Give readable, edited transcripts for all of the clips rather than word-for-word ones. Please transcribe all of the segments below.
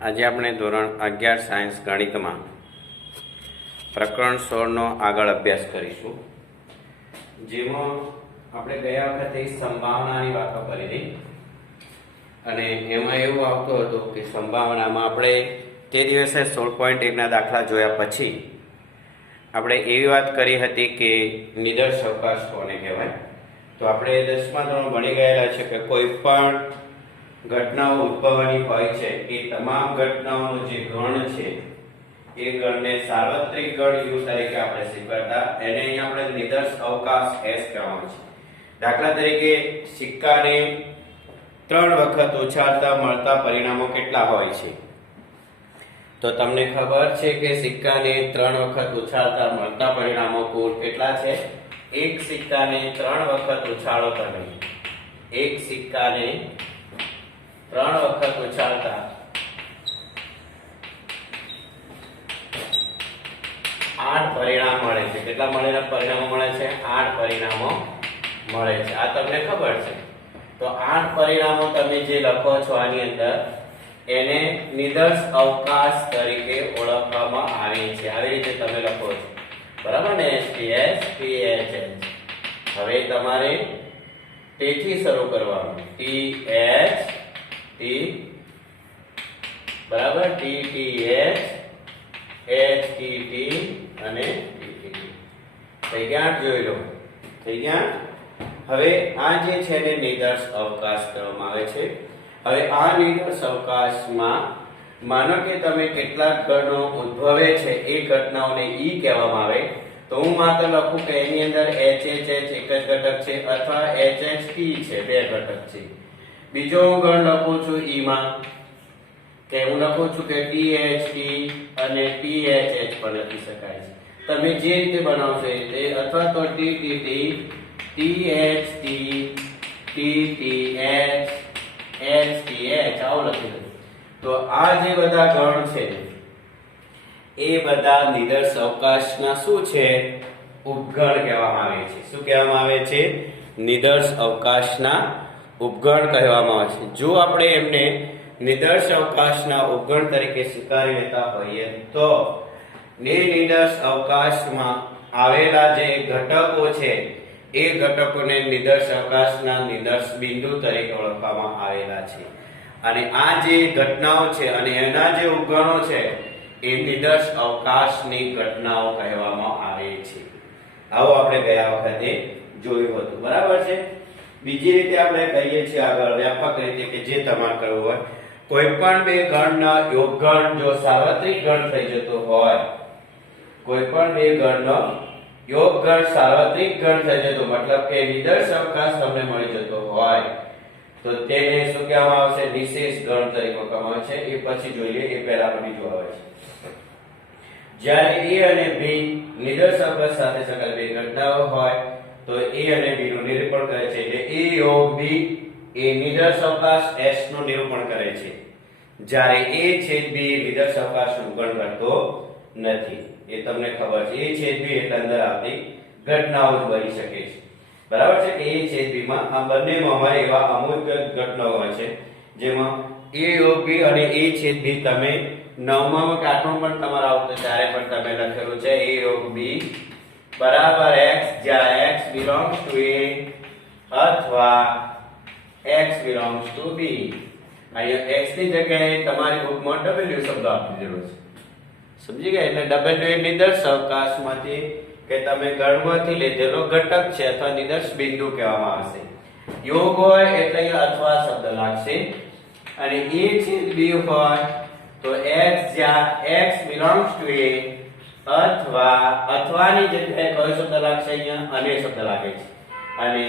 આજે આપણે ધોરણ 11 સાયન્સ ગણિતમાં પ્રકરણ 16 નો આગળ અભ્યાસ કરીશું, જેમાં આપણે ગયા વખતે સંભાવનાની વાતો કરી હતી અને એમાં એવું આવતું હતું કે સંભાવનામાં આપણે તે દિવસે 16.1 ના દાખલા જોયા પછી આપણે એવી વાત કરી હતી કે નિદર્શ અવકાશ કોને કહેવાય. તો આપણે 10મા ધોરણ ભણી ગયેલા છે કે કોઈ પણ ઘટનાઓ ઉદ્ભવવાની હોય છે એ તમામ ઘટનાઓનો જે ગણ છે એ ગણને સાર્વત્રિક ગણ u તરીકે આપણે સ્વીકારતા, એને અહીં આપણે નિદર્શ અવકાશ s કહેવાનું છે. દાખલા તરીકે સિક્કાને 3 વખત ઉછાળતા મળતા પરિણામો કેટલા હોય છે? તો તમને ખબર છે કે સિક્કાને 3 વખત ઉછાળતા મળતા પરિણામો કુલ કેટલા છે? એક સિક્કાને 3 વખત ઉછાળો તમે, એક સિક્કાને 3 વખત ઉછાળતા 8 પરિણામ મળે છે. કેટલા પરિણામો મળે છે? 8 પરિણામો મળે છે. આ તમને ખબર છે. તો 8 પરિણામો તમે જે લખો છો આની અંદર, એને નિદર્શ અવકાશ તરીકે ઓળખવામાં આવે છે. આવી રીતે તમે લખો છો, બરાબર ને? STS PHS. હવે તમારે તેથી શરૂ કરવાનું. TH T બરાબર, TTH HTT અને TTT. થઈ ગયા? જોઈ લો, થઈ ગયા. હવે આ જે છે એને નિદર્શ અવકાશ કહેવામાં આવે છે. હવે આ નિદર્શ અવકાશમાં માનો કે તમે કેટલાક ગણો ઉદ્ભવે છે એ ઘટનાઓને ઈ કહેવામાં આવે, તો હું માત્ર લખું કે એની અંદર HHH એક જ ઘટક છે અથવા HHT છે, 2 ઘટક છે. બીજો હું ગણ લખું છું ઈ માં, કે હું લખું છું કે THT અને THH પણ લખી શકાય છે. તમે જે રીતે બનાવશો એ રીતે, અથવા તો TTT THT TTH HTH આવું લખી દો. તો આ જે બધા ગણ છે એ બધા નિદર્શ અવકાશના શું છે? ઉપગણ કહેવામાં આવે છે. શું કહેવામાં આવે છે? નિદર્શ અવકાશના ઉપગણ કહેવામાં આવે છે. જો આપણે એમને નિદર્શ અવકાશના ઉપગણ તરીકે સ્વીકારી લેતા હોઈએ તો નિદર્શ અવકાશમાં આવેલા જે ઘટકો છે એ ઘટકોને નિદર્શ અવકાશના નિદર્શ બિંદુ તરીકે ઓળખવામાં આવેલા છે. અને આ જે ઘટનાઓ છે અને એના જે ઉપગણો છે એ નિદર્શ અવકાશની ઘટનાઓ કહેવામાં આવે છે. આવું આપણે ગયા વખતે જોયું હતું, બરાબર છે? બીજી રીતે આપણે કહીએ છીએ આગળ વ્યાપક રીતે કે જે તમારે કરવું હોય, કોઈ પણ 2 ગણના યોગગણ જો સાર્વત્રિક ગણ થઈ જતો હોય, કોઈ પણ 2 ગણનો યોગગણ સાર્વત્રિક ગણ થઈ જતો, મતલબ કે નિદર્શ અવકાશ તમને મળી જતો હોય, તો તેને શું કહેવામાં આવશે? નિશેષ ગણ તરીકે ઓળખવામાં આવે છે. એ પછી જોઈએ, એ પહેલા આપણે જોવા છે. જ્યારે a અને b નિદર્શ અવકાશ સાથે સંકળાયેલ 2 ઘટનાઓ હોય તો a અને b નું નિરૂપણ કરે છે. એટલે a યોગ b એ નિદર્શ અવકાશ s નું નિરૂપણ કરે છે, જ્યારે a છેદ b નિદર્શ અવકાશનું ગણ કરતો નથી. એ તમને ખબર છે. a છેદ b એટલે અંદર આવતી ઘટનાઓ જ બની શકે છે, બરાબર છે? કે a છેદ b માં આ બંનેમાં અમારે એવા અમુક ઘટનાઓ હોય છે જેમાં a યોગ b અને a છેદ b તમે 9મા કે 8મા પણ તમારે આવતો ત્યારે પણ તમે લખેલું છે a યોગ b બરાબર x, જ્યાં x belongs to a અથવા x belongs to b. અહીંયા x ની જગ્યાએ તમારી બુકમાં w શબ્દ આપી દીધો છે. સમજી ગયા? એટલે w એ નિદર્શ અવકાશમાંથી કે તમે ગણમાંથી લીધેલો ઘટક છે અથવા નિદર્શ બિંદુ કહેવામાં આવશે. યોગ હોય એટલે અહીંયા અથવા શબ્દ લાગશે, અને a છેદ b હોય તો x, જ્યાં x belongs to a અથવાની જગ્યાએ કયો શબ્દ લાગશે? અહીંયા અને શબ્દ લાગે છે, અને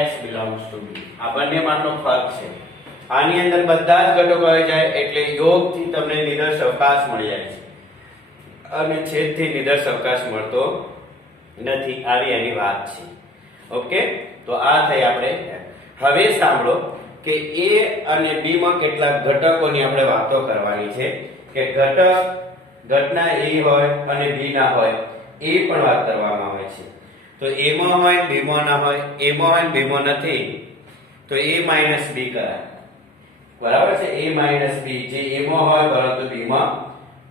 x belongs to b. આ બંને માટેનો ફરક છે. આની અંદર બધા જ ઘટકો આવી જાય એટલે યોગથી તમને નિદર્શ અવકાશ મળી જાય છે અને છેદથી નિદર્શ અવકાશ મળતો નથી. આવી એની વાત છે. ઓકે, તો આ થઈ આપણે. હવે સાંભળો કે a અને b માં કેટલાક ઘટકોની આપણે વાતો કરવાની છે, કે ઘટના a હોય અને b ના હોય એ પણ વાત કરવામાં આવે છે. તો a માં હોય, b માં ના હોય, a માં હોય, b માં નથી, તો a - b કરાય. બરાબર છે, a માઇનસ b જે a માં હોય પરંતુ b માં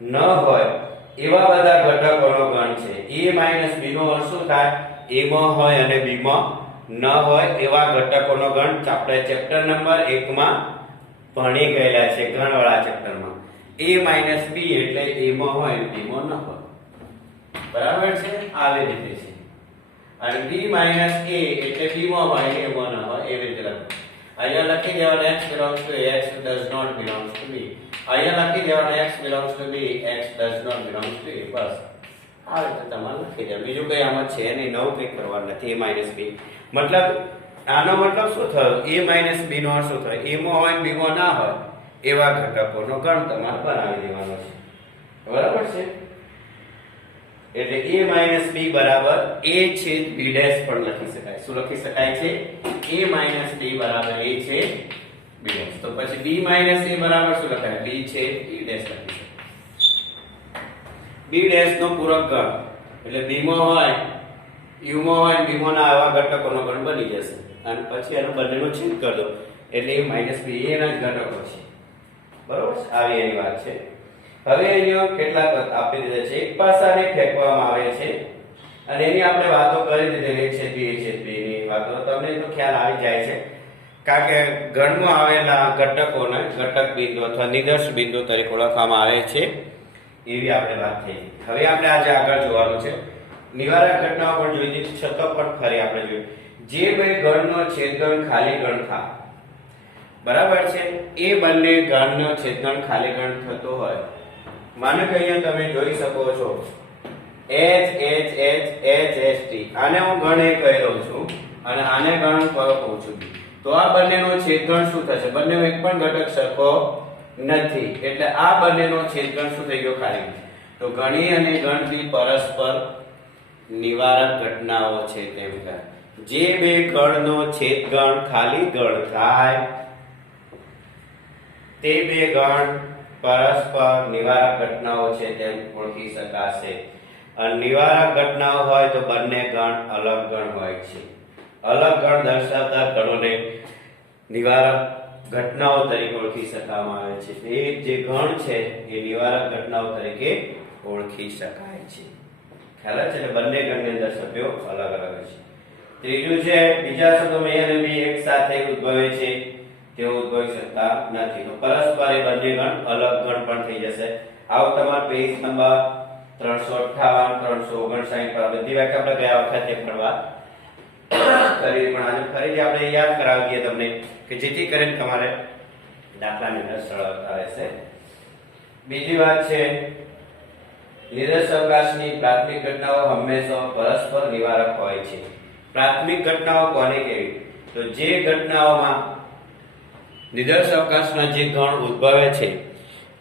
ન હોય એવા બધા ઘટકોનો ગણ છે. a માઇનસ b નો અર્થ શું થાય? a માં હોય અને b માં ન હોય એવા ઘટકોનો ગણ આપણે ચેપ્ટર નંબર 1 માં ભણી ગયેલા છે, ગણવાળા ચેપ્ટરમાં. a માઇનસ b એટલે a માં હોય અને b માં ન હોય. બરાબર છે, આવી રીતે છે. અને b માઇનસ a એટલે b માં હોય a માં ન હોય એવી રીતે લખો. અહીંયા લખી દેવાનું x belongs to a, x does not belong to b. અહીંયા લખી દેવાનું x belongs to b, x does not belong to a. બસ આ રીતે તમારે લખી દેવાનું. બીજું કઈ આમાં છે નહીં, નવું કંઈ કરવાનું નથી. a માઇનસ b મતલબ આનો મતલબ શું થયો? a માઇનસ b નો અર્થ શું થયો? a માં હોય b માં ના હોય એવા ઘટકોનો ગણ તમારે બનાવી દેવાનો છે. બરાબર છે, એટલે a માઇનસ b બરાબર a છેદ b ડેશ પણ લખી શકાય. શું લખી શકાય છે? a માઇનસ b બરાબર a છેદ b ડેશ. તો પછી b માઇનસ a બરાબર શું લખાય? b છેદ e ડેશ લખી શકાય. b ડેશ નો પૂરક ગણ એટલે b માં હોય u માં હોય b માં ના આવા ઘટકોનો ગણ બની જશે. અને પછી એનો બંનેનો છેદ કરી દો એટલે a માઇનસ b એના જ ઘટકો છે. બરોબર, આવી એની વાત છે. હવે અહીંયા કેટલાક આપી દીધા છે. એક પાસાને ફેંકવામાં આવે છે અને એની આપણે વાતો કરી દીધેલી છે, b ની વાતો તમને તો ખ્યાલ આવી જાય છે, કારણ કે ગણમાં આવેલા ઘટકોને ઘટક બિંદુ અથવા નિદર્શ બિંદુ તરીકે ઓળખવામાં આવે છે, એવી આપણે વાત થઈ. હવે આપણે આજે આગળ જોવાનું છે. નિવારક ઘટનાઓ પણ જોઈ દીધી, છતાં પણ ફરી આપણે જોઈએ. જે બે ગણનો છેદગણ ખાલી ગણ થાય, બરાબર છે, એ બંને ગણનો છેદગણ ખાલી ગણ થતો હોય. માનો કે અહીંયા તમે જોઈ શકો છો h h h h h t, આને હું ગણ a કહી રહ્યો છું અને આને ગણ કયો કહું છું. તો આ બંનેનો છેદગણ શું થશે? બંનેનો એક પણ ઘટક સરખો નથી, એટલે આ બંનેનો છેદગણ શું થઈ ગયો? ખાલી. તો ગણી અને ગણથી પરસ્પર નિવારક ઘટનાઓ છે તેમ કહે. જે બે ગણનો છેદગણ ખાલી ગણ થાય તે બે ગણ પરસ્પર નિવારક ઘટનાઓ છે તેમ ઓળખી શકાશે. અને નિવારક ઘટનાઓ હોય તો બંને ગણ અલગ ગણ હોય છે. અલગ ગણ દર્શાવતા ગણોને નિવારક ઘટનાઓ તરીકે ઓળખી શકાવામાં આવે છે. એ જે ગણ છે એ નિવારક ઘટનાઓ તરીકે ઓળખી શકાય છે. ખ્યાલ છે? એટલે બંને ગણની અંદર સભ્યો અલગ અલગ છે. ત્રીજું છે, બીજા શબ્દોમાં a અને b એક સાથે ઉદ્ભવે છે તેઓ ઉદ્ભવી શકતા નથી. તો પરસ્પર એ બંને ગણ અલગ ગણ પણ થઈ જશે. આવો તમારા પેજ નંબર 358 359 પર બધી વ્યાખ્યા આપણે ગયા વખતે ફરવા કરી, પણ આજે ફરીથી આપણે યાદ કરાવી દઈએ તમને કે જેથી કરીને તમારે દાખલાની અંદર સરળતા રહેશે. બીજી વાત છે, નિદર્શ અવકાશની પ્રાથમિક ઘટનાઓ હંમેશા પરસ્પર નિવારક હોય છે. પ્રાથમિક ઘટનાઓ કોને કહેવી? તો જે ઘટનાઓમાં નિદર્શ અવકાશના જે ગણ ઉદ્ભવે છે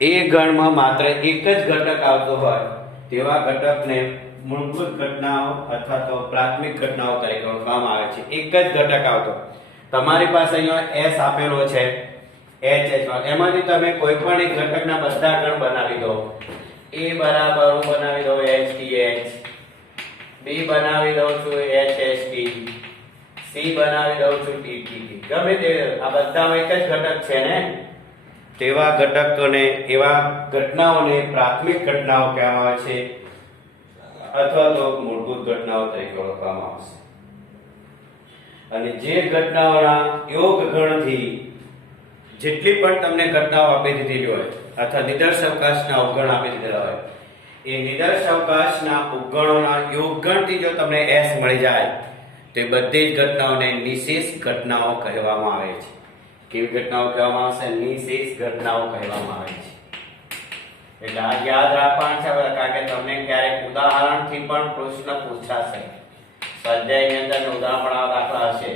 એ ગણમાં માત્ર એક જ ઘટક આવતો હોય તેવા ઘટકને મૂળભૂત ઘટનાઓ અથવા તો પ્રાથમિક ઘટનાઓ તરીકે ઓળખવામાં આવે છે. એક જ ઘટક આવતો, તમારી પાસે અહીંયા s આપેલો છે, h h, એમાંથી તમે કોઈ પણ એક ઘટકના બધા ગણ બનાવી દો. a બરાબર હું બનાવી દઉં h t h, b બનાવી દઉં છું h h t, c બનાવી દઉં છું t t t. ગમે તે આ બધામાં એક જ ઘટક છે ને, તેવા ઘટકોને એવા ઘટનાઓને પ્રાથમિક ઘટનાઓ કહેવામાં આવે છે અથવા તો મૂળભૂત ઘટનાઓ તરીકે ઓળખવામાં આવશે. અને જે ઘટનાઓના યોગ ગણથી જેટલી પણ તમને ઘટનાઓ આપી દીધેલી હોય અથવા નિદર્શ અવકાશના ઉપગણ આપી દીધેલા હોય, એ નિદર્શ અવકાશના ઉપગણોના યોગગણથી જો તમને s મળી જાય તો બધી જ ઘટનાઓને નિશેષ ઘટનાઓ કહેવામાં આવે છે. કેવી ઘટનાઓ કહેવામાં આવશે? નિશેષ ઘટનાઓ કહેવામાં આવે છે. એટલે આ યાદ રાખવાનું છે, કારણ કે તમને ક્યારેક ઉદાહરણથી પણ પ્રશ્ન પૂછાશે. સ્વાધ્યાયની અંદર ઉદાહરણ દાખલા હશે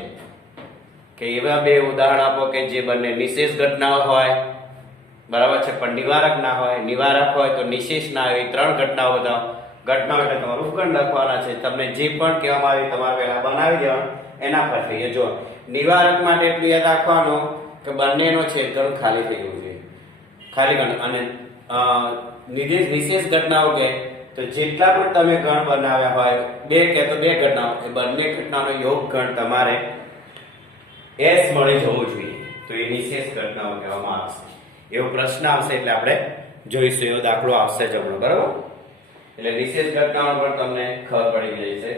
કે એવા બે ઉદાહરણ આપો કે જે બંને નિશેષ ઘટનાઓ હોય, બરાબર છે, પણ નિવારક ના હોય. નિવારક હોય તો નિશેષ ના હોય. ત્રણ ઘટનાઓ બતાવો. ઘટનાઓ એટલે તમારું ઉપગણ લખવાના છે. તમને જે પણ કહેવામાં આવી તમારે પહેલા બનાવી દેવાનું, એના પરથી જો નિવારક માટે એટલું યાદ રાખવાનું કે બંનેનો છેદગણ ખાલી થઈ ગયું છે, ખાલી ગણ. અને નિશેષ ઘટનાઓ કે તો જેટલા પણ તમે ગણ બનાવ્યા હોય, બે કે તો બે ઘટનાઓ, એ બંને ઘટનાનો યોગ ગણ તમારે s મળી જવું જોઈએ. તો એ નિશેષ ઘટનાઓ કહેવામાં આવશે. એવો પ્રશ્ન આવશે એટલે આપણે જોઈશું, એવો દાખલો આવશે જ હમણાં, બરાબર. એટલે નિશેષ ઘટનાઓ પર તમને ખબર પડી ગઈ છે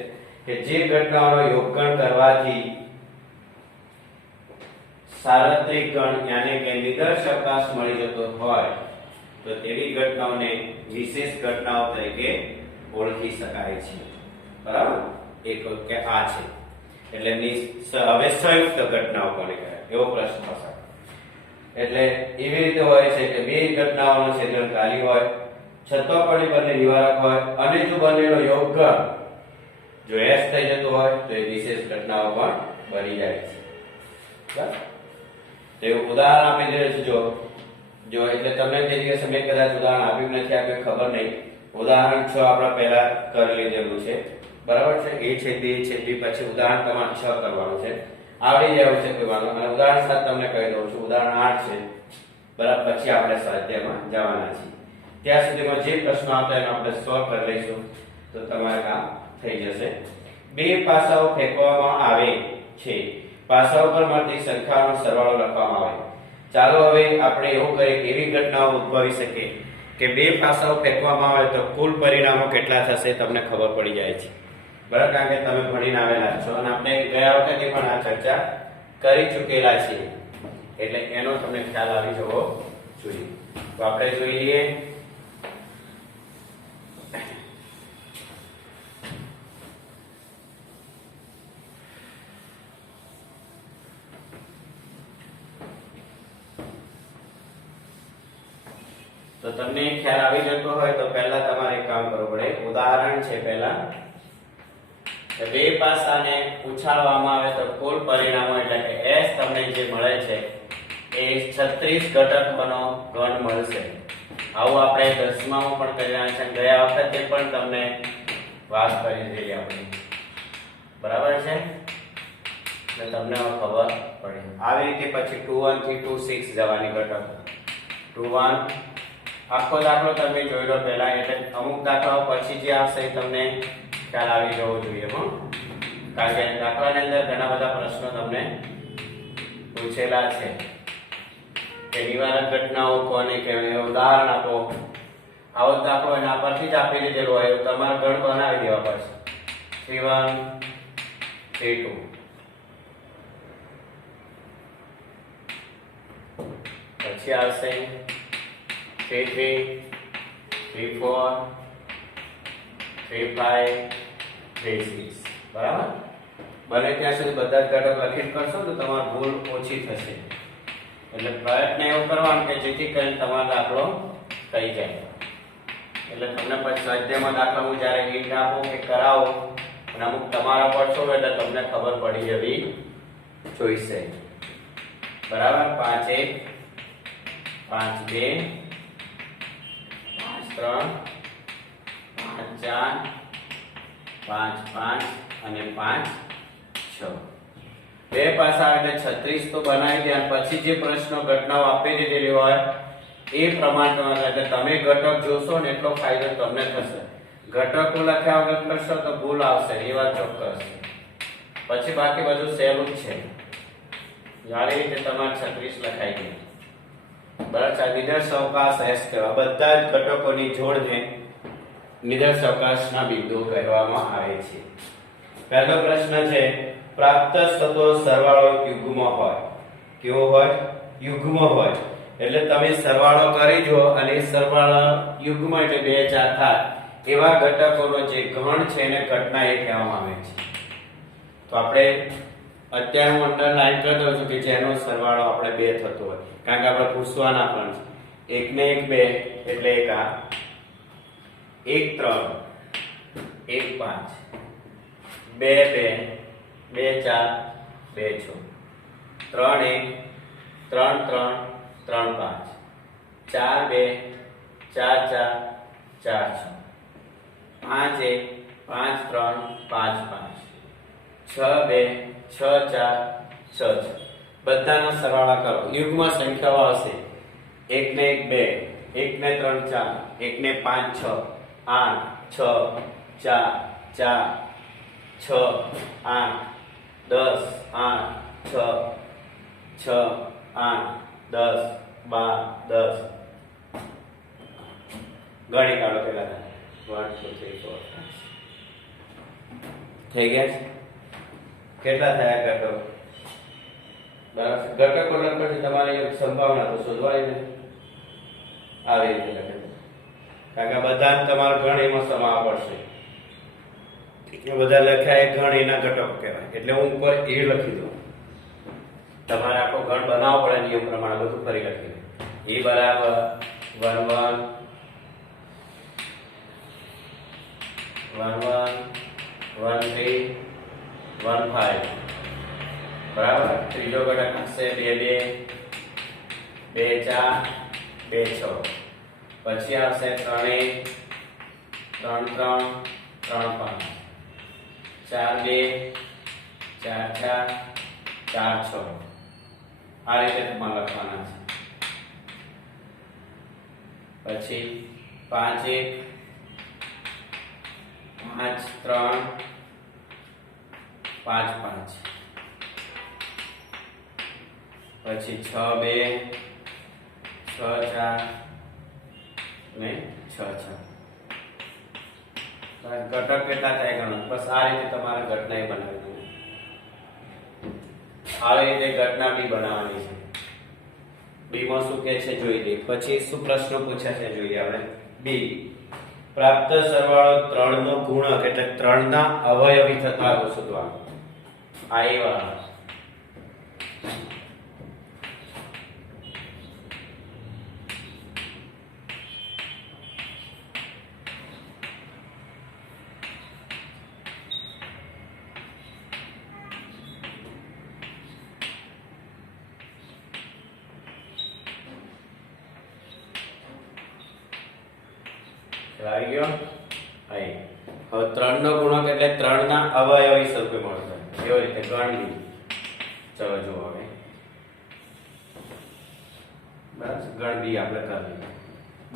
કે જે ઘટનાઓનો યોગગણ કરવાથી સાર્વત્રિક ગણ યાની કે નિદર્શ અવકાશ મળી જતો હોય તો તેવી ઘટનાઓને વિશેષ ઘટનાઓ તરીકે ઓળખી શકાય છે, બરાબર. એક કે આ છે એટલે હવે સંયુક્ત ઘટનાઓ કોને કહેવાય એવો પ્રશ્ન થશે. એટલે એવી રીતે હોય છે કે બે ઘટનાઓનો છેદન ખાલી હોય, છતાં પણ બંને નિવારક હોય અને જો બંનેનો યોગગણ જો s થઈ જતો હોય તો એ વિશેષ ઘટનાઓ પણ બની જાય છે, બરાબર. તેવું ઉદાહરણ આપી દે છે. જો એટલે તમને તે દિવસે મેં કદાચ ઉદાહરણ આપ્યું નથી, આપ્યું ખબર નહીં. ઉદાહરણ 6 આપણે પહેલા કરી લીધેલું છે, બરાબર છે. એ છે b છે b પછી ઉદાહરણ તમારે 6 કરવાનું છે, આવડી જાય છે કોઈ વાંધો. અને ઉદાહરણ 7 તમને કહી દઉં છું, ઉદાહરણ 8 છે, બરાબર. પછી આપણે સ્વાધ્યાયમાં જવાના છીએ. ત્યાં સુધીમાં જે પ્રશ્નો આવતા એનો આપણે સોલ્વ કરી લઈશું તો તમારે કામ થઈ જશે. બે પાસાઓ ફેંકવામાં આવે છે, પાસાઓ પર મળતી સંખ્યાઓનો સરવાળો લખવામાં આવે. ચાલો હવે આપણે એવું કરીએ કે એવી ઘટનાઓ ઉદ્ભવી શકે કે બે પાસાઓ ફેંકવામાં આવે તો કુલ પરિણામો કેટલા થશે તમને ખબર પડી જાય છે, બરાબર. કારણ કે તમે ભણીને આવેલા છો અને આપણે ગયા વખતે પણ આ ચર્ચા કરી ચૂકેલા છીએ એટલે એનો તમને ખ્યાલ આવી જવો જોઈએ. તો આપણે જોઈ લઈએ. તો તમને ખ્યાલ આવી જતો હોય તો પહેલા તમારે એક કામ કરવું પડે. ઉદાહરણ છે પહેલા બે પાસાને ઉછાળવામાં આવે તો કુલ પરિણામો એટલે કે s તમને જે મળે છે એ 36 ઘટકોનો ગણ મળશે. આવું આપણે 10માં પણ કર્યા છે, ગયા વખતે પણ તમને વાત કરી દીધી આપણે, બરાબર છે. એટલે તમને ખબર પડે. આવી રીતે પછી 21 થી 26 જવાની ઘટકો 21 આખો દાખલો તમે જોઈ લો પહેલા, એટલે અમુક દાખલાઓ પછી જે આવશે એ તમને ખ્યાલ આવી જવો જોઈએ. કારણ કે દાખલાની અંદર ઘણા બધા પ્રશ્નો તમને પૂછેલા છે કે નિવારક ઘટનાઓ કોને કહેવાય, ઉદાહરણ આપો. આવો દાખલો એના પરથી જ આપી દીધેલો હોય તો તમારે ગણ બનાવી દેવા પડશે. 3 1 3 2 પછી આવશે 3 3 3 4 3 5 3 6, બરાબર. બને ત્યાં સુધી બધા જ ઘટક લખીને કરશો તો તમારી ભૂલ ઓછી થશે. એટલે પ્રયત્ન એવો કરવાનો કે જેથી કરીને તમારો દાખલો થઈ જાય. એટલે તમને પછી સ્વાધ્યાયમાં દાખલા હું જ્યારે હિન્ટ આપું કે કરાવો અને અમુક તમારા પર છો એટલે તમને ખબર પડી જવી જોઈશે, બરાબર. 5 1 5 2 5 3 5 4 5 5 અને 5 6 બે પાસા એટલે 36 તો બનાવી દે. પછી જે પ્રશ્નો ઘટનાઓ આપી દીધેલી હોય એ પ્રમાણે એટલે તમે ઘટક જોશો ને એટલો ફાયદો તમને થશે. ઘટકો લખ્યા વગર કરશો તો ભૂલ આવશે, એ વાત ચોક્કસ. પછી બાકી બધું સહેલું જ છે. આવી રીતે તમારે 36 લખાઈ ગયું, બરાબર. નિદર્શ અવકાશ s કહેવાય. બધા જ ઘટકોની જોડને નિદર્શ અવકાશના બિંદુઓ કહેવામાં આવે છે. પહેલો પ્રશ્ન છે પ્રાપ્ત થતો સરવાળો યુગ્મ હોય. કેવો હોય? યુગ્મ હોય. એટલે તમે સરવાળો કરી જો અને સરવાળો યુગ્મ એટલે 2 4 થાય એવા ઘટકોનો જે ગણ છે એને ઘટના એ કહેવામાં આવે છે. તો આપણે અત્યારે હું અંડરલાઈન કરી દઉં છું કે જેનો સરવાળો આપણે 2 થતો હોય, કારણ કે આપણે પૂછવાના પણ છે. 1 ને 1 2 એટલે 1 3 1 5 2 2 2 4 2 6 3 1 3 3 3 5 4 2 4 4 4 6 5 1 5 3 5 5 6 2 6 4 6 6 બધાનો સરવાળા કરો. યુગ્મ સંખ્યાઓ આવશે 1 ને 1 2 1 ને 3 4 1 ને 5 6 8 6 4 4 6 8 10 8 6 6 8 10 12 10 ગણી કાઢો પેલા 1 2 3 4 થઈ ગયા છે? કેટલા થયા ઘટકો? બરાબર. ઘટકો લખવા પછી તમારે એક સંભાવના તો શોધવાની ને આવી રીતે લખે, કારણ કે બધા તમારે ગણીમાં સમાવવા પડશે. એ બધા લખ્યા એ ગણીના ઘટકો કહેવાય. એટલે હું ઉપર એ લખી દઉં. તમારે આખો ગણ બનાવવો પડે નિયમ પ્રમાણે, બધું ફરી લખી દઉં. એ બરાબર 1 1 1 3 1 5 બરાબર. ત્રીજો ઘટક હશે 2 2 2 4 2 6. પછી આવશે 3 1 3 3 3 5 4 2 4 4 4 6. આ રીતે તમારે લખવાના છે. પછી 5 1 5 3 5 5. પછી 6 2 6 4 ને 6 6. ઘટક કેટલા થાય ગણો. બસ આ રીતે તમારે ઘટના બનાવી દો. આવી રીતે ઘટના બી બનાવવાની છે. બી માં શું કહે છે જોઈ લઈએ. પછી શું પ્રશ્ન પૂછ્યા છે જોઈએ આપણે. બી પ્રાપ્ત સરવાળો 3 નો ગુણક એટલે 3 ના અવયવી થતા શોધવાનું. આ એ વાળા આવી ગયો. અહીં હવે 3 નો ગુણક એટલે 3 ના અવયવી સ્વરૂપે મળશે. કેવી રીતે ગણવી? ચલો જુઓ હવે. બસ ગણવી આપણે કરી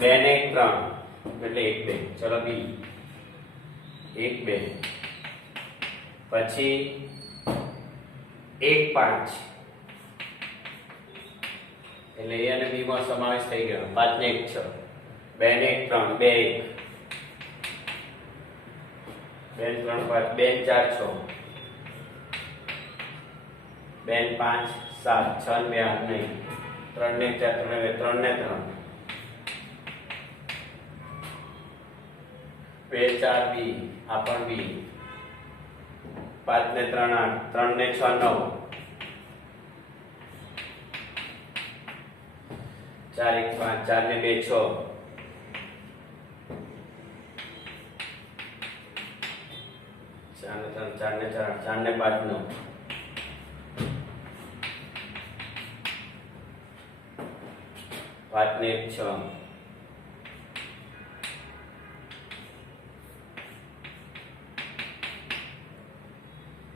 2 ને 3 એટલે 1 2. ચલો બી 1 2. પછી 1 5 એટલે એ અને બી માં સમાવેશ થઈ ગયો. 5 ને 1 6 2 ને 3 2 1 2 3 5 2 4 6 2 5 7 6 2 8 નહીં 3 ને 4 3 ને 3 2 4 બી આ પણ બી 5 ને 3 8 3 ને 6 9 4 1 5 4 ને 2 6 4 ને 4 4 ને 5 9 5 ને 6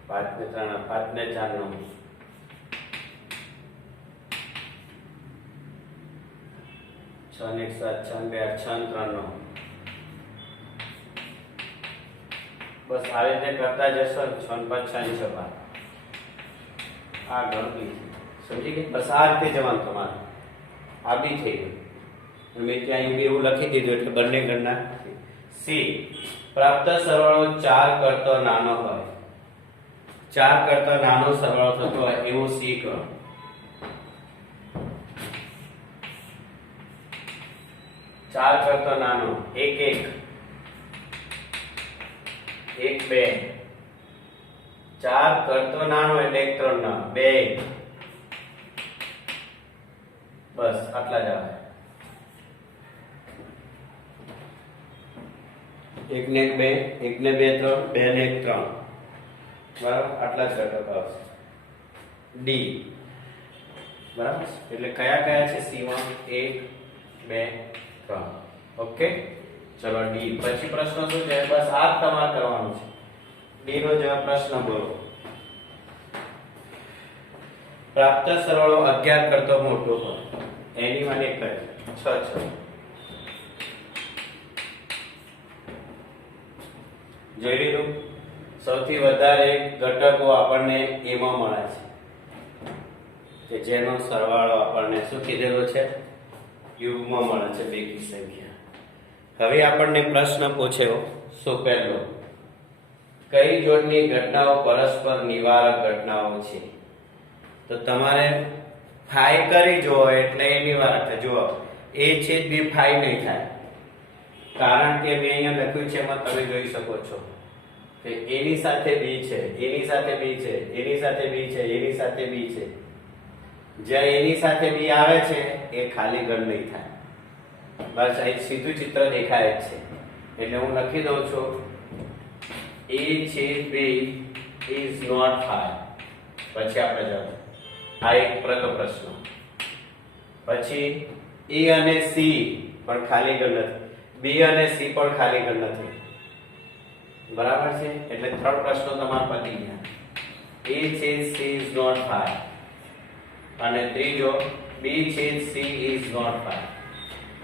5 ને 3 5 ને 4 9 6 ને 7 6 ને 8 6 ને 3 9. બસ આ રીતે કરતા જશો 6 ને 5 6 ને 6 આ ગણતરી સમજી ગઈ. બસ આ રીતે જવાનું તમારે. આ બી થઈ ગયું. મેં ત્યાં બી એવું લખી દીધું એટલે બંને ગણના. સી પ્રાપ્ત સરવાળો 4 કરતો નાનો હોય. 4 કરતા નાનો સરવાળો થતો હોય એવું સી કરો. 4 કરતો નાનો 1 1 1 2. 4 કરતો નાનો એટલે 1 3 ના 2 બસ આટલા જ આવે. 1 ને 2 1 ને 2 3 2 ને 1 3 બરાબર. આટલા જ ઘટક આવશે. ડી બરાબર. એટલે કયા કયા છે સી માં 1 2 3. ઓકે ચલો ડી. પછી પ્રશ્ન શું છે? બસ આ જ તમારે કરવાનું છે. ડી નો જવાબ પ્રશ્ન બોલો. પ્રાપ્ત સરવાળો 11 કરતો મોટો હોય એની માટે કરે 6 6. જોઈ લીધું. સૌથી વધારે ઘટકો આપણને એમાં મળે છે. કે જેનો સરવાળો આપણને શું કીધેલો છે, ક્યુબમાં મળે છે બેકી સંખ્યા. હવે આપણને પ્રશ્ન પૂછ્યો શું પહેલો, કઈ જોડની ઘટનાઓ પરસ્પર નિવારક ઘટનાઓ છે? તો તમારે ફાઈ કરી જુઓ એટલે એ નિવારક થાય. જુઓ a છેદ b ફાઈ નહીં થાય, કારણ કે મેં અહીંયા લખ્યું છે એમાં તમે જોઈ શકો છો કે a ની સાથે b છે, a ની સાથે b છે, a ની સાથે b છે, a ની સાથે b છે. જ્યાં a ની સાથે b આવે છે એ ખાલી ઘન નહીં થાય. બસ અહીં સીધું ચિત્ર દેખાય જ છે. એટલે હું લખી દઉં છું a છેદ b is not 5. પછી આપણે જાઓ આ એક પ્રશ્ન. પછી a અને c પણ ખાલી ઘન નથી, b અને c પણ ખાલી ઘન નથી. બરાબર છે? એટલે ત્રણ પ્રશ્નો તમારા પતી ગયા. a છેદ c is not 5 અને ત્રીજો b છેદ c is not 5.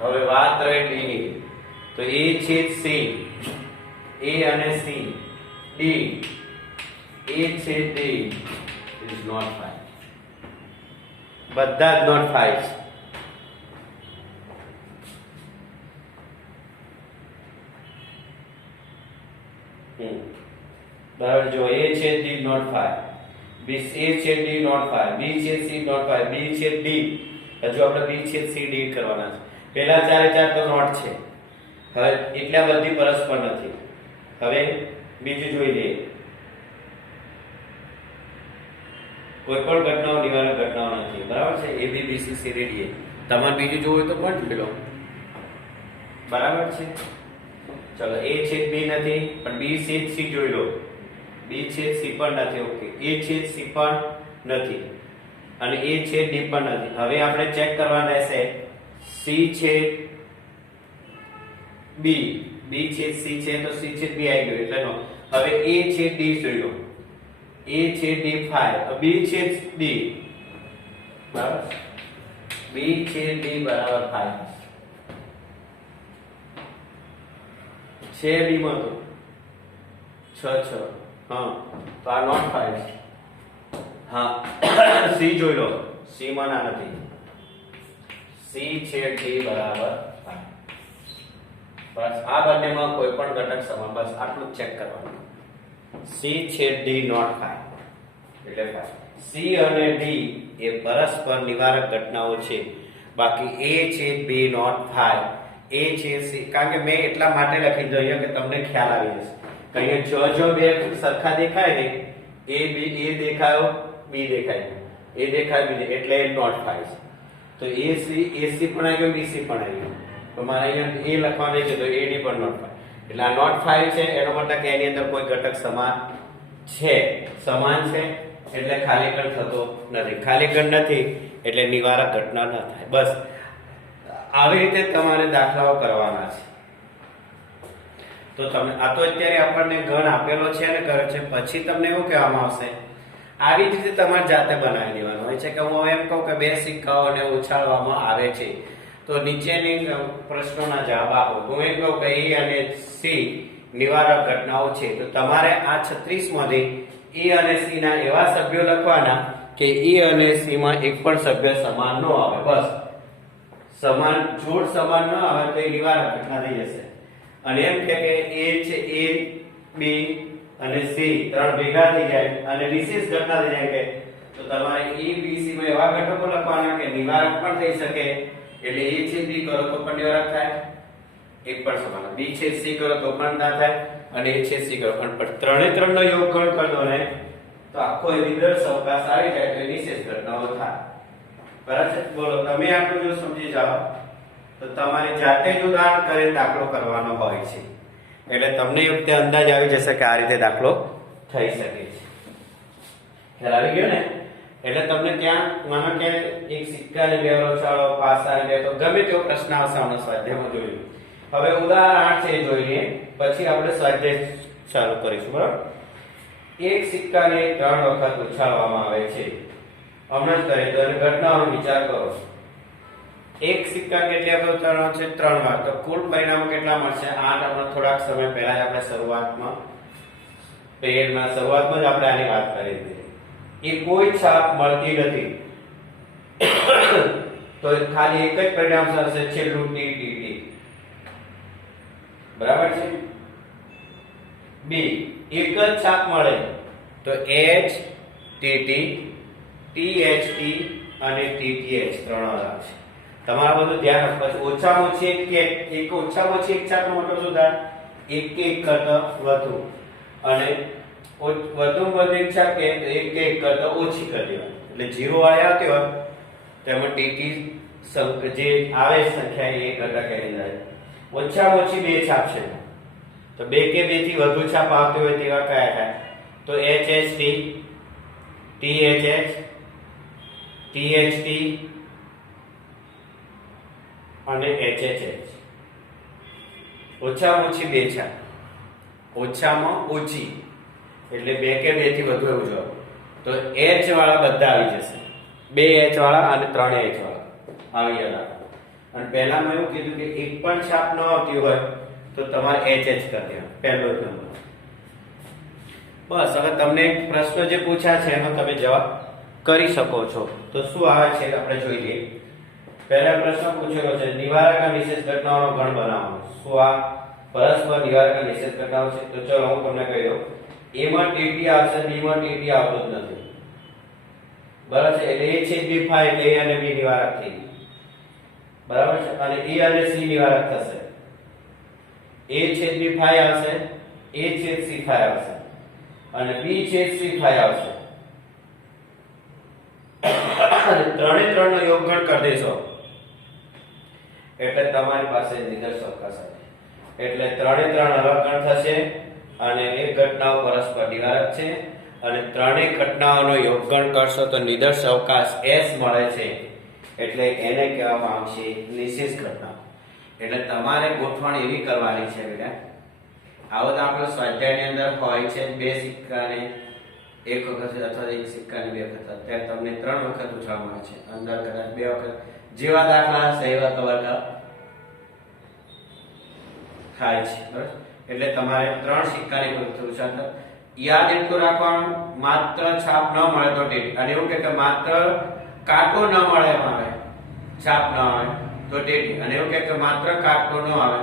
હવે વાત રહી d ની. તો a છેદ c, a અને c, d, a છેદ d is not 5. બધા જ not 5 છે. બરાબર. જો a છેદ d not 5, b a છેદ d not 5, b છેદ c not 5, b છેદ d. હજુ આપણે b છેદ c d કરવાના છે. પહેલા ચારે ચાર તો નોટ છે. હવે એટલા બધી પરસ્પર નથી. હવે બીજું જોઈ લઈએ. કોઈ પણ ઘટનાઓ નિવારક ઘટનાઓ નથી. બરાબર છે? a b b c c d d e. તમારે બીજું જોવું હોય તો પણ જોઈ લો. બરાબર છે? ચલો a છેદ b નથી પણ b છેદ c જોઈ લો. b છેદ c પણ નથી. ઓકે. a છેદ c પણ નથી અને a છેદ d પણ નથી. હવે આપણે ચેક કરવાના રહેશે c છેદ b, b છેદ c છે તો c છેદ b આવી ગયું એટલે નો. હવે a છેદ d જોઈ લો. a છેદ d 5 તો b છેદ d. બરાબર. b છેદ d બરાબર 5 છે. b માં તો 6 6. હા તો આ નોટ 5 છે. હા c જોઈ લો. c માં ના નથી. c છેદ d બરાબર 5. બસ આ બંનેમાં કોઈ પણ ઘટક સમાન. બસ આટલું જ ચેક કરવાનું. c છેદ d નોટ 5 એટલે 5. c અને d એ પરસ્પર નિવારક ઘટનાઓ છે. બાકી a છેદ b નોટ 5, a છેદ c. કારણ કે મેં એટલા માટે લખી દીધું કે તમને ખ્યાલ આવી જશે. કારણ કે જો બે સરખા દેખાય ને, a b a દેખાયો, b દેખાય, a દેખાય b એટલે એ નોટ 5 છે. તો ac પણ આવી ગયો, bc પણ આવી ગયો. તો મારે અહીંયા a લખવાનું છે તો ad પણ નોટ 5. એટલે આ નોટ 5 છે એનો મતલબ કે એની અંદર કોઈ ઘટક સમાન છે, સમાન છે એટલે ખાલી ઘન થતો નથી. ખાલી ઘન નથી એટલે નિવારક ઘટના ન થાય. બસ આવી રીતે તમારે દાખલાઓ કરવાના છે. તો તમે આ તો અત્યારે આપણને ઘન આપેલો છે અને કરે છે. પછી તમને એવું કહેવામાં આવશે આવી જ રીતે તમારે જાતે બનાવી દેવાનું હોય છે કે હું એમ કહું કે બે સિક્કાઓને ઉછાળવામાં આવે છે તો નીચેની પ્રશ્નોના જવાબ આપો. હું એમ કહું કે e અને c નિવારક ઘટનાઓ છે તો તમારે આ 36 માંથી e અને c ના એવા સભ્યો લખવાના કે e અને c માં એક પણ સભ્ય સમાન ન આવે. બસ સમાન જોડ સમાન ન આવે તો એ નિવારક ઘટના થઈ જશે. અને એમ કે a છે a b અને c ત્રણ ભેગા થઈ જાય અને વિશેષ ઘટના થઈ જાય કે તો તમારે e b c માં એવા ઘટકો લખવાના કે નિવારક પણ થઈ શકે. એટલે a છેદ b કરો તો પણ નિવારક થાય, એક પણ સમાન. b છેદ c કરો તો પણ ના થાય અને a છેદ c કરો પણ ત્રણે ત્રણનો યોગગણ કરી દો ને તો આખો નિદર્શ અવકાશ આવી જાય તો વિશેષ ઘટનાઓ થાય. બરાબર છે? બોલો તમે આટલું જો સમજી જાઓ તો તમારે જાતે જ ઉદાહરણ કરીને દાખલો કરવાનો હોય છે. એટલે તમને એ વખતે અંદાજ આવી જશે કે આ રીતે દાખલો થઈ શકે છે. ખ્યાલ આવી ગયો ને? એટલે તમને ત્યાં માનો કે એક સિક્કાને બે ઉછાળો, પાસાને બે, તો ગમે તેવો પ્રશ્ન આવશે આનો સ્વાધ્યાયમાં જોયું. હવે ઉદાહરણ 8 છે જોઈ લઈએ પછી આપણે સ્વાધ્યાય ચાલુ કરીશું. બરાબર? એક સિક્કાને 3 વખત ઉછાળવામાં આવે છે. હમણાં જ કરી દો અને ઘટનાનો વિચાર કરો. એક સિક્કા કેટલી વખત ઉછાળવાનો છે? 3 વાર. તો કુલ પરિણામ કેટલા મળશે? 8. હમણાં થોડાક સમય પહેલા જ આપણે શરૂઆતમાં જ આપણે આની વાત કરી હતી. એ કોઈ છાપ મળતી નથી. તો ખાલી એક જ પરિણામ થશે, છેલ્લું ટી ટી ટી. બરાબર છે. બી એક જ છાપ મળે તો એચ ટીટી, ટીએચટી અને ટીટીએચ ત્રણ અલગ છે. તમારે બધું ધ્યાન રાખવું. ઓછામાં ઓછી એક ઓછામાં ઓછી એક છાપનો મતલબ શું થાય? એક કે એક કરતા વધુ, અને વધુમાં વધુ એક છાપ કે એક કે એક કરતા ઓછી કરી દેવાની. એટલે 0 વાળી આવતી હોય તેમાં ટીટી જે આવે સંખ્યા એ ઘટક એની અંદર. ઓછામાં ઓછી બે છાપ છે તો બે કે બે થી વધુ છાપ આવતી હોય તેવા કયા થાય? તો HHT, THH, THT અને HHH. ઓછામાં ઓછી બે છાપ, ઓછામાં ઓછી એટલે બે કે બે થી વધુ એવું જવાબ. તો H વાળા બધા આવી જશે, બે H વાળા અને ત્રણ H વાળા આવી ગયા. અને પહેલામાં એવું કીધું કે એક પણ છાપ ન આવતી હોય તો તમારે HH કરી દેવાનું, પહેલો જ નંબર. બસ હવે તમને પ્રશ્ન જે પૂછ્યા છે એનો તમે જવાબ કરી શકો છો. તો શું આવે છે આપણે જોઈ લઈએ. પહેલા પ્રશ્ન પૂછેલો છે નિવારક અને નિષેધ ઘટનાઓનો ગણ બનાવો. શું આ પરસ્પર નિવારક અને નિષેધ ઘટનાઓ છે? તો ચલો હું તમને કહી દઉં. A માં ટીટી આવશે, B માં ટીટી આવતો જ નથી. બરાબર છે. એટલે A છેદ B થાય એટલે A અને B નિવારક થઈ ગયું. બરાબર છે. અને A અને C નિવારક થશે. A છેદ B થાય આવશે, A છેદ C થાય આવશે અને B છેદ C થાય આવશે. ત્રણે ત્રણ નો યોગગણ કરી દેશો એટલે તમારી પાસે નિદર્શ અવકાશ આવે. એટલે ત્રણે ત્રણ અલગ ગણ થશે અને એક ઘટનાઓ પરસ્પર નિવારક છે અને ત્રણેય ઘટનાઓનો યોગગણ કરશો તો નિદર્શ અવકાશ S મળે છે. એટલે એને કહેવામાં આવશે નિષેધ ઘટના. એટલે તમારે ગોઠવણ એવી કરવાની છે બેટા, આવો દાખલો સ્વાધ્યાયની અંદર હોય છે બે સિક્કાને એક વખત અથવા એક સિક્કાને બે વખત, ત્યારે તમને ત્રણ વખત પૂછવામાં આવે છે, અંદર કદાચ બે વખત. જેવા દાખલા હશે એવા કવર થાય છે. બરાબર. એટલે તમારે ત્રણ સિક્કાની પૂછાતા યાદ એટલું રાખવાનું, માત્ર છાપ ન મળે તો ટીટી. અને એવું કે માત્ર કાંટો ન મળે આવે, છાપ ન આવે તો ટીટી. અને એવું કે માત્ર કાંટો ન આવે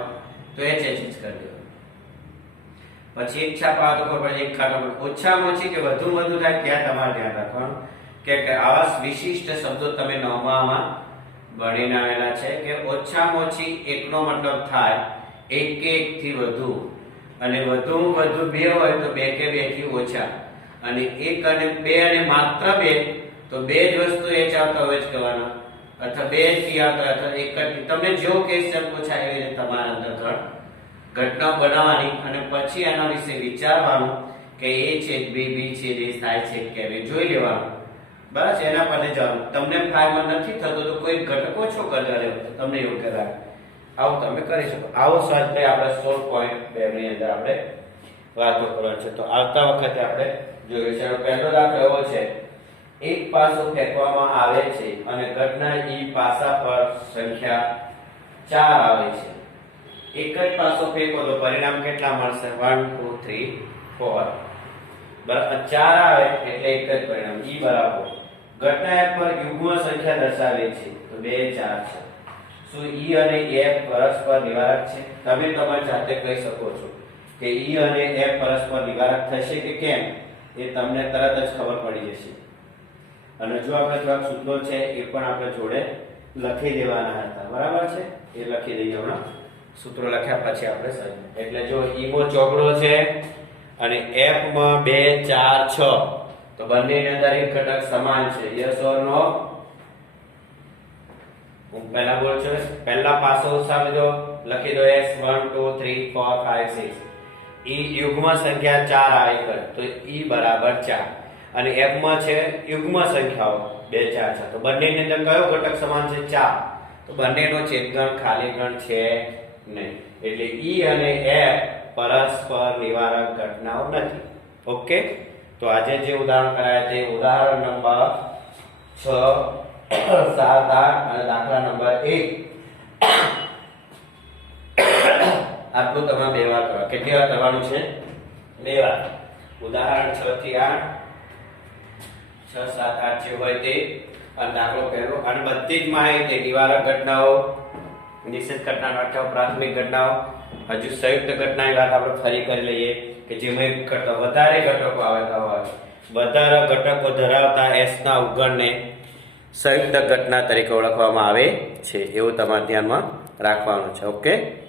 તો HH કરી દેવાનું. પછી એક છાપ આવે તો ખબર એક કાંટો. ઓછામાં ઓછી કે વધુમાં વધુ થાય ત્યાં તમારે ધ્યાન રાખવાનું કે આવા વિશિષ્ટ શબ્દો તમે નવમામાં ભણીને આવેલા છે કે ઓછામાં ઓછી એકનો મતલબ થાય એક કે એક થી વધુ, અને વધુમાં વધુ બે હોય તો બે કે બે થી ઓછા, અને એક અને બે અને માત્ર બે તો બે જ વસ્તુ H આવતા હોય જ કહેવાના, અથવા બે થી આવતા અથવા એક જ. તમને જો ક્વેશ્ચન પૂછાય એવી રીતે તમારા અંદર ઘટના બનાવવાની અને પછી એના વિશે વિચારવાનું કે A છેદ B, B છેદ A થાય છે કે જોઈ લેવાનું. બસ એના પર જવાનું. તમને ફાયમાં નથી થતો તો કોઈ ઘટક ઓછો કરી લેવો તમને યોગ્ય લાગે, આવું તમે કરી શકો. આવો સ્વાધ્યાય આપણે 16.2 ની અંદર આપણે વાતો કરવાની છે. તો આવતા વખતે આપણે જોઈશું. છે પહેલો દાખલો એવો છે, એક પાસો ફેંકવામાં આવે છે અને ઘટના E પાસા પર સંખ્યા 4 આવે છે. એક જ પાસો ફેંકો તો પરિણામ કેટલા મળશે? 1 2 3 4. બરાબર. 4 આવે એટલે એક જ પરિણામ E બરાબર ઘટના F પર યુગ્મ સંખ્યા દર્શાવે છે તો 2 4 છે. શું E અને F પરસ્પર નિવારક છે? તમે તમારી જાતે કહી શકો છો કે E અને F પરસ્પર નિવારક થશે કે કેમ એ તમને તરત જ ખબર પડી જશે. અને જો આપણે થોડાક સૂત્રો છે એ પણ આપણે જોડે લખી દેવાના હતા. બરાબર છે, એ લખી દઈએ હમણાં. સૂત્રો લખ્યા પછી આપણે સમજીએ. એટલે જો E માં ચોગડો છે અને F માં 2 4 6 તો બંનેની અંદર એક ઘટક સમાન છે. યસ ઓર નો? હું પહેલા બોલ છું, પહેલા પાસો સમજો, લખી દો S 1 2 3 4 5 6. E યુગ્મ સંખ્યા 4 આવી કર તો E બરાબર 4 અને F માં છે યુગ્મ સંખ્યાઓ 2 4 6 તો બંનેની અંદર કયો ઘટક સમાન છે? 4. તો બંનેનો છેદગણ ખાલી ગણ છે નહીં. એટલે E અને F પરસ્પર નિવારક ઘટનાઓ નથી. ઓકે. તો આજે જે ઉદાહરણ કરાયા છે ઉદાહરણ નંબર 6 7 8 અને દાખલા નંબર 1 આટલું તમે 2 વાર કરો. કેટલી વાર કરવાનું છે? 2 વાર. ઉદાહરણ 6 થી 8 6 7 8 જે હોય તે અને દાખલો પહેલો. અને બધી જ માહિતી નિવારક ઘટનાઓ, નિષેધ ઘટના વ્યાખ્યાઓ, પ્રાથમિક ઘટનાઓ, હજુ સંયુક્ત ઘટનાની વાત આપણે ફરી કરી લઈએ કે જેમાં વધારે ઘટકો આવતા હોય, વધારે ઘટકો ધરાવતા S ના અવગણને સંયુક્ત ઘટના તરીકે ઓળખવામાં આવે છે. એવું તમારે ધ્યાનમાં રાખવાનું છે. ઓકે.